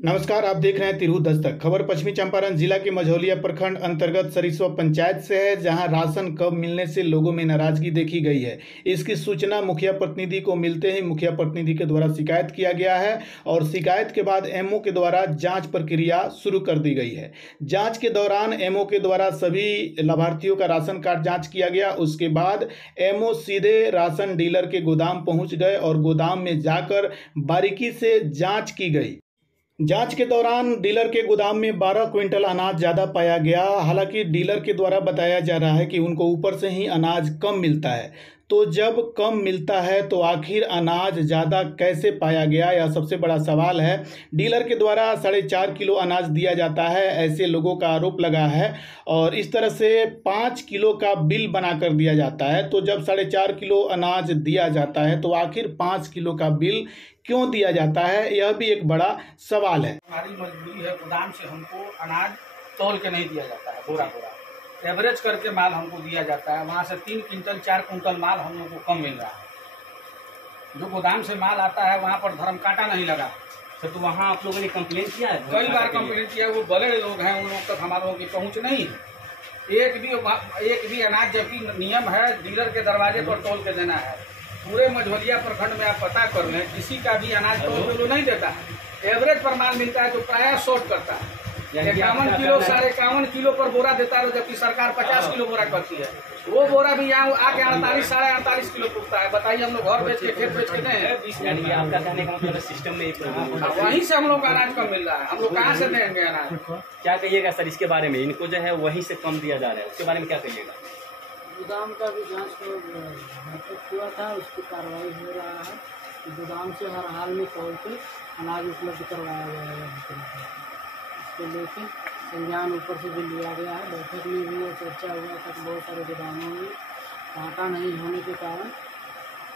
नमस्कार, आप देख रहे हैं तिरहुत दस्तक। खबर पश्चिमी चंपारण जिला के मझौलिया प्रखंड अंतर्गत सरिसवा पंचायत से है, जहां राशन कम मिलने से लोगों में नाराजगी देखी गई है। इसकी सूचना मुखिया प्रतिनिधि को मिलते ही मुखिया प्रतिनिधि के द्वारा शिकायत किया गया है और शिकायत के बाद एमओ के द्वारा जांच प्रक्रिया शुरू कर दी गई है। जांच के दौरान एमओ के द्वारा सभी लाभार्थियों का राशन कार्ड जाँच किया गया। उसके बाद एमओ सीधे राशन डीलर के गोदाम पहुँच गए और गोदाम में जाकर बारीकी से जाँच की गई। जांच के दौरान डीलर के गोदाम में 12 क्विंटल अनाज ज़्यादा पाया गया। हालांकि डीलर के द्वारा बताया जा रहा है कि उनको ऊपर से ही अनाज कम मिलता है। तो जब कम मिलता है तो आखिर अनाज ज़्यादा कैसे पाया गया, यह सबसे बड़ा सवाल है। डीलर के द्वारा 4.5 किलो अनाज दिया जाता है, ऐसे लोगों का आरोप लगा है। और इस तरह से 5 किलो का बिल बनाकर दिया जाता है। तो जब 4.5 किलो अनाज दिया जाता है तो आखिर 5 किलो का बिल क्यों दिया जाता है, यह भी एक बड़ा सवाल है। हमारी मजबूरी है, गोदाम से हमको अनाज तौल के नहीं दिया जाता है, बोरा बोरा एवरेज करके माल हमको दिया जाता है। वहाँ से 3 क्विंटल 4 क्विंटल माल हम लोग को कम मिल रहा है। जो गोदाम से माल आता है वहाँ पर धर्म कांटा नहीं लगा। तो वहाँ आप लोगों ने कंप्लेन किया है? कई बार कंप्लेन किया, वो बड़े लोग हैं, उन लोग तक हमारे लोगों की पहुँच नहीं है। एक भी अनाज, जबकि नियम है डीलर के दरवाजे पर तौल के देना है। पूरे मझौलिया प्रखंड में आप पता कर लें, किसी का भी अनाज तौल के नहीं देता है। एवरेज पर माल मिलता है, जो प्राय शॉर्ट करता है। 51 किलो 51.5 किलो पर बोरा देता है, जबकि सरकार 50 किलो बोरा करती है। वो बोरा भी यहाँ आके 48 48 किलो पूछता है। बताइए, हम लोग घर बेच के खेत बेच के दें? आपका कहने का मतलब सिस्टम में वहीं से हम लोग का अनाज कम मिल रहा है। हम लोग कहाँ से देंगे अनाज? क्या कहिएगा सर इसके बारे में? इनको जो है वहीं से कम दिया जा रहा है, उसके बारे में क्या कहिएगा? गोदाम का भी जांच हुआ था, उसकी कार्रवाई हो रहा है। गोदाम से हर हाल में तौल के अनाज उपलब्ध करवाया जाएगा। इसको लेकर संज्ञान ऊपर से भी लिया गया है। बैठक में भी चर्चा हुआ था कि बहुत सारे गोदामों में कांटा नहीं होने के कारण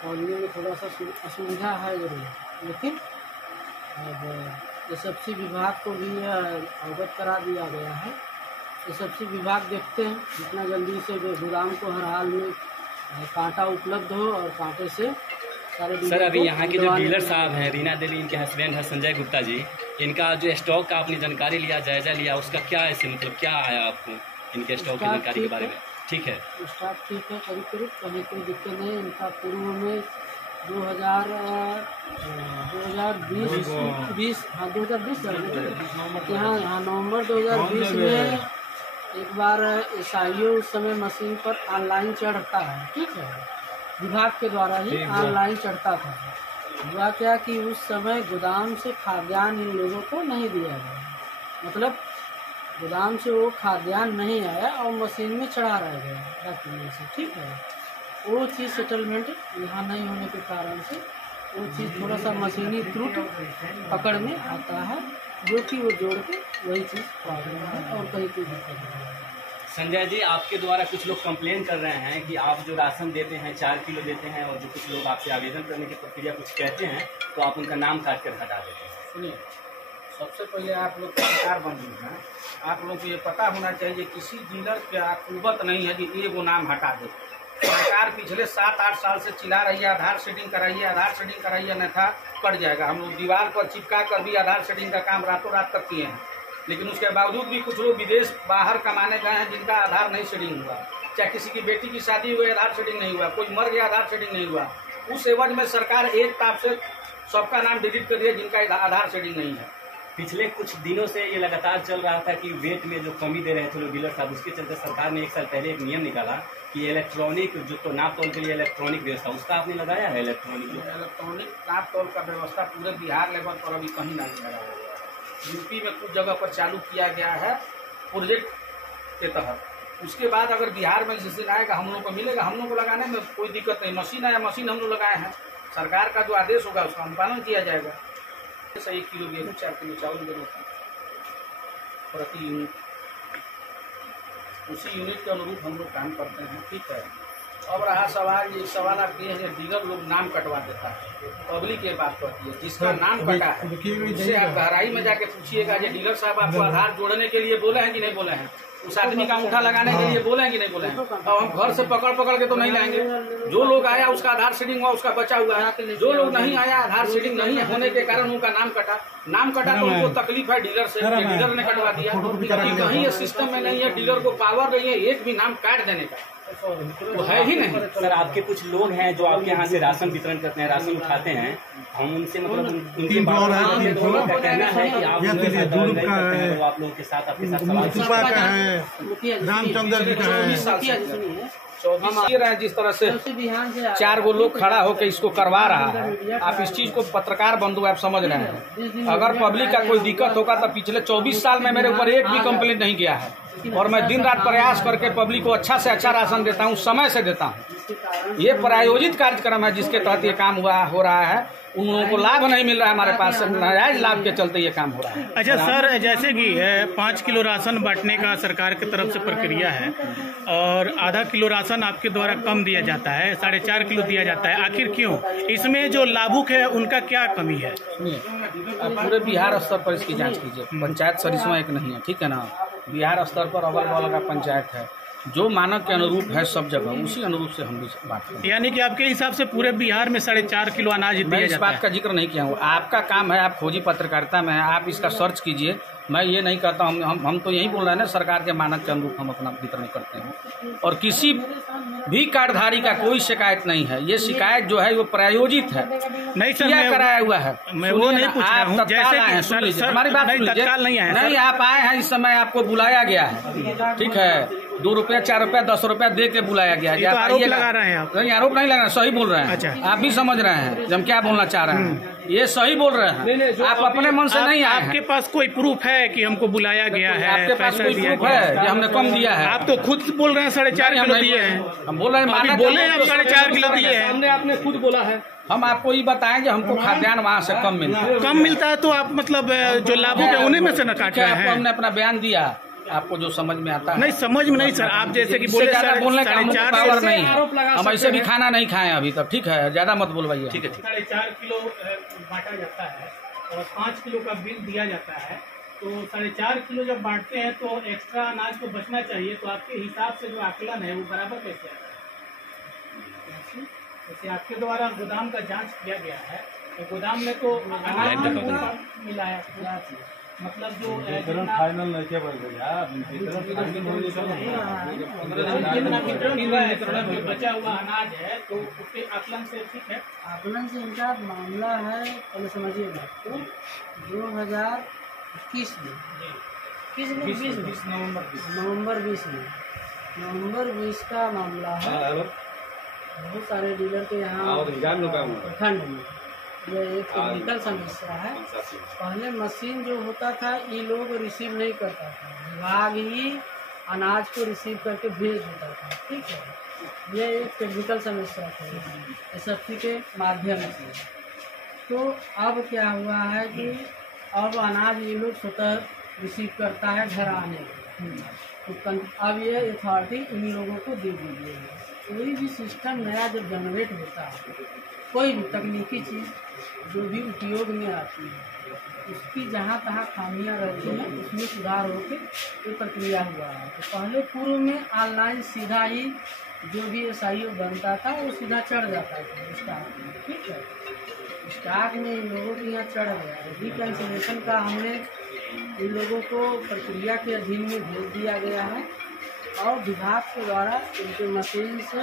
तौलने में थोड़ा सा असुविधा है जरूर, लेकिन अब एसएफसी विभाग को भी अवगत करा दिया गया है। एसएफसी विभाग देखते हैं जितना जल्दी से गोदाम को हर हाल में कांटा उपलब्ध हो और कांटे से सारे। सर, अभी यहाँ के जो डीलर साहब हैं, रीना देवी इनके हस्बैंड है संजय गुप्ता जी, इनका जो स्टॉक का आपने जानकारी लिया, जायजा लिया, उसका क्या ऐसे मतलब क्या आया आपको इनके स्टॉक की जानकारी के बारे में? ठीक है, स्टॉक ठीक है, करीब करीब कहीं कोई दिक्कत नहीं। इनका पूर्व में 2020 यहाँ नवंबर 2020 में एक बार एसआईओ उस समय मशीन पर ऑनलाइन चढ़ता है, ठीक है, विभाग के द्वारा ही ऑनलाइन चढ़ता था। हुआ क्या कि उस समय गोदाम से खाद्यान्न इन लोगों को नहीं दिया गया, मतलब गोदाम से वो खाद्यान्न नहीं आया और मशीन में चढ़ा रह गया रखने से, ठीक है। वो चीज़ सेटलमेंट यहाँ नहीं होने के कारण से वो चीज़ थोड़ा सा मशीनी त्रुटि पकड़ में आता है, जो कि वो जोड़ के वही चीज़ प्रॉब्लम है और कहीं कोई दिक्कत नहीं है। संजय जी, आपके द्वारा कुछ लोग कंप्लेन कर रहे हैं कि आप जो राशन देते हैं 4 किलो देते हैं, और जो कुछ लोग आपसे आवेदन करने की प्रक्रिया कुछ कहते हैं तो आप उनका नाम काट कर हटा देते हैं। सुनिए, सबसे पहले आप लोग सरकार बन रही हैं, आप लोग को ये पता होना चाहिए किसी डीलर का कुवत नहीं है कि वो नाम हटा दे। सरकार पिछले 7-8 साल से चिल्ला रही है आधार सेटिंग कराइए, आधार सेटिंग कराइए, अन्यथा कट जाएगा। हम लोग दीवार पर चिपका कर भी आधार सेटिंग का काम रातों रात तक किए हैं, लेकिन उसके बावजूद भी कुछ लोग विदेश बाहर कमाने गए हैं जिनका आधार नहीं सेटिंग हुआ। चाहे किसी की बेटी की शादी हुई, आधार सेटिंग नहीं हुआ, कोई मर गया, आधार सेटिंग नहीं हुआ। उस एवज में सरकार एक ताप से सबका नाम डिलीट कर दिया जिनका आधार सेटिंग नहीं है। पिछले कुछ दिनों से ये लगातार चल रहा था कि वेट में जो कमी दे रहे थे लोग डीलर साहब, उसके चलते सरकार ने 1 साल पहले एक नियम निकाला कि इलेक्ट्रॉनिक जो तो नाप तौल के लिए इलेक्ट्रॉनिक व्यवस्था, उसका आपने लगाया है? इलेक्ट्रॉनिक नाप तौल का व्यवस्था पूरे बिहार लेवल पर अभी कहीं नहीं लगाया गया। यूपी में कुछ जगह पर चालू किया गया है प्रोजेक्ट के तहत। उसके बाद अगर बिहार में जिस दिन आएगा हम लोग को मिलेगा, हम लोग को लगाने में कोई दिक्कत नहीं। मशीन आया, मशीन हम लोग लगाए हैं। सरकार का जो आदेश होगा उसका अनुपालन किया जाएगा। 1 किलो गेहूँ 4 किलो चावल देना प्रति यूनिट, उसी यूनिट के अनुरूप हम लोग काम करते हैं, ठीक है। अब रहा सवाल, ये सवाल आप ये है डीलर लोग नाम कटवा देता है, पब्लिक ये बात करती है। जिसका नाम कटा है उससे आप गहराई में जाके पूछिएगा, ये डीलर साहब आपको आधार जोड़ने के लिए बोले हैं कि नहीं बोले हैं? उस आदमी का अंगूठा लगाने के लिए बोले कि नहीं बोले? अब हम घर से पकड़ पकड़ के तो नहीं लाएंगे। जो लोग आया उसका आधार सीडिंग हुआ, उसका बचा हुआ है। जो लोग नहीं आया, आधार सीडिंग नहीं होने के कारण उनका नाम कटा तो उनको तकलीफ है डीलर से, डीलर ने कटवा दिया। कहीं ये सिस्टम में नहीं है, डीलर को पावर नहीं है एक भी नाम काट देने का, वो है ही नहीं। सर आपके कुछ लोग हैं जो आपके यहाँ से राशन वितरण करते हैं, राशन उठाते हैं, हम उनसे मतलब उनके बारे में कहना है कि आप आप लोगों के साथ आपके साथ रामचंद्र जी का है, 24 रहे जिस तरह से 4 गो लोग खड़ा होकर इसको करवा रहा है। आप इस चीज को पत्रकार बंधु आप समझ रहे हैं। अगर पब्लिक का कोई दिक्कत होगा तो पिछले 24 साल में मेरे ऊपर एक भी कंप्लेंट नहीं किया है, और मैं दिन रात प्रयास करके पब्लिक को अच्छा से अच्छा राशन देता हूँ, समय से देता हूँ। ये प्रायोजित कार्यक्रम है जिसके तहत ये काम हो रहा है। उन लोगों को लाभ नहीं मिल रहा है, हमारे पास नाजायज लाभ के चलते ये काम हो रहा है। अच्छा सर, जैसे कि 5 किलो राशन बांटने का सरकार की तरफ से प्रक्रिया है और आधा किलो राशन आपके द्वारा कम दिया जाता है, 4.5 किलो दिया जाता है, आखिर क्यों? इसमें जो लाभुक है उनका क्या कमी है? आप पूरे बिहार स्तर पर इसकी जांच कीजिए। पंचायत सरिस्मा एक नहीं है, ठीक है ना? बिहार स्तर पर अगल बगल का पंचायत है, जो मानक के अनुरूप है सब जगह, उसी अनुरूप से हम भी बात करते हैं। यानी कि आपके हिसाब से पूरे बिहार में 4.5 किलो अनाज दिया जाता है? मैं इस बात का जिक्र नहीं किया हूँ। आपका काम है, आप खोजी पत्रकारिता में है, आप इसका सर्च कीजिए। मैं ये नहीं कहता हूँ, हम तो यही बोल रहे हैं ना, सरकार के मानक के अनुरूप हम अपना वितरण करते हैं, और किसी भी कार्डधारी का कोई शिकायत नहीं है। ये शिकायत जो है वो प्रायोजित है, नहीं सर, क्या कराया हुआ है। मैं वो नहीं पूछ रहा हूँ, जैसे सुन लीजिए हमारी बात, तत्काल नहीं आया। नहीं, आप आए हैं, इस समय आपको बुलाया गया है, ठीक है? 2 रुपया 4 रुपया 10 रुपया दे के बुलाया गया है। तो आरोप लगा रहे हैं आप? नहीं, आरोप नहीं लगा, सही बोल रहे हैं। अच्छा, आप भी समझ रहे हैं हम क्या बोलना चाह रहे हैं, ये सही बोल रहे हैं। आप अपने मन से नहीं आए। आपके पास कोई प्रूफ है कि हमको बुलाया गया है? आपके पास कोई प्रूफ है कि हमने कम दिया है? आप तो खुद बोल रहे हैं 4.5 किलो दिए हैं। हम बोल रहे हैं, बोले आप 4.5 किलो दिए हैं, हमने आपने खुद बोला है। हम आपको ये बताएं कि हमको खाद्यान्न वहाँ से कम मिलता है, तो आप मतलब जो लाभुक है उन्हीं में से न काट रहे हैं। हमने अपना बयान दिया, आपको जो समझ में आता है। नहीं, समझ में नहीं सर, आप जैसे कि बोले बोलने का पावर नहीं है, हम ऐसे भी खाना नहीं खाए अभी तक, ठीक है? ज्यादा मत बोलवाइए। ठीक है। 4.5 किलो बांटा जाता है और 5 किलो का बिल दिया जाता है, तो 4.5 किलो जब बांटते हैं तो एक्स्ट्रा अनाज को बचना चाहिए, तो आपके हिसाब से जो आकलन है वो बराबर कैसे आता है? जैसे आपके द्वारा गोदाम का जांच किया गया है, तो गोदाम में तो अनाज मिला है, मतलब जो फाइनल नहीं क्या बचा हुआ अनाज है, तो उसके आकलन से ठीक है? आकलन से इनका मामला है, पहले समझिए बात को। 2021 में, नवंबर 20 का मामला है। बहुत सारे डीलर के यहाँ प्रखंड में यह एक टेक्निकल समस्या है। पहले मशीन जो होता था ये लोग रिसीव नहीं करता था, विभाग ही अनाज को रिसीव करके भेज देता था, ठीक है? यह एक टेक्निकल समस्या थी SFP के माध्यम से। तो अब क्या हुआ है कि अब अनाज ये लोग स्वतः रिसीव करता है घर आने, तो अब ये अथॉरिटी इन लोगों को दे दी गई है। कोई भी सिस्टम नया जब जनरेट होता है, कोई भी तकनीकी चीज़ जो भी उपयोग में आती है, उसकी जहाँ तहाँ खामियाँ रहती हैं उसमें सुधार होकर ये प्रक्रिया हुआ है। तो पहले पूर्व में ऑनलाइन सीधा ही जो भी SIO बनता था वो सीधा चढ़ जाता था स्टॉक में, ठीक है? स्टॉक में इन लोगों के यहाँ चढ़ गया। रिकैंसिलेशन का हमने इन लोगों को प्रक्रिया के अधीन में भेज दिया गया है, और विभाग के द्वारा इनके मशीन से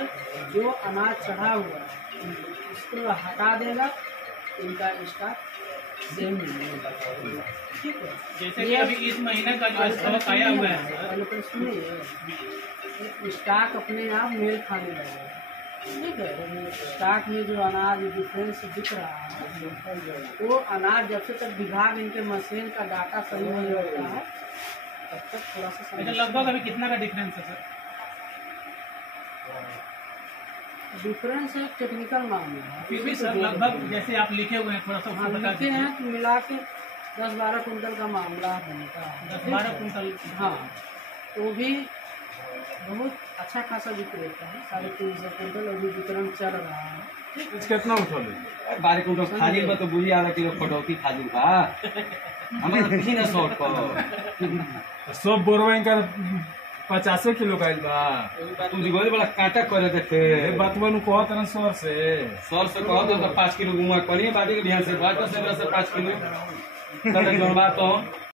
जो अनाज चढ़ा हुआ है उसको हटा देगा, इनका स्टॉक सेम मिलेगा, ठीक है? जैसे कि अभी इस महीने का जो स्टॉक आया हुआ है, पहले तो सुनिए, स्टॉक अपने आप मेल खाने लगेगा, ठीक है? स्टॉक में जो अनाज डिफरेंस दिख रहा है, वो अनाज जब तक विभाग इनके मशीन का डाटा सही नहीं होता है तब तक थोड़ा सा लगभग अभी कितना का डिफरेंस है सर? डिफरेंस है, टेक्निकल मामला है। फिर भी सर लगभग जैसे आप लिखे हुए हैं, थोड़ा सा लिखे हैं तो मिला के 10-12 कुंटल का मामला बनता है। 10-12 कुंटल? हाँ, वो भी बहुत अच्छा खासा विक्रेता है। 350 कुंटल अभी वितरण चल रहा है। कितना उठल 12 कुंटल खाली बा तो बुझी आधा किलो कटौती खाली बा हमारा किसी ना शॉर्ट पर सब बोरवा इनका 50 किलो का बा तू दिगोले बड़ा कांटा करे देखे बतवन कहत रन सर से कहो तो 5 किलो घुमा कनी बादी के बिहान से बात से 5 किलो तब बात तो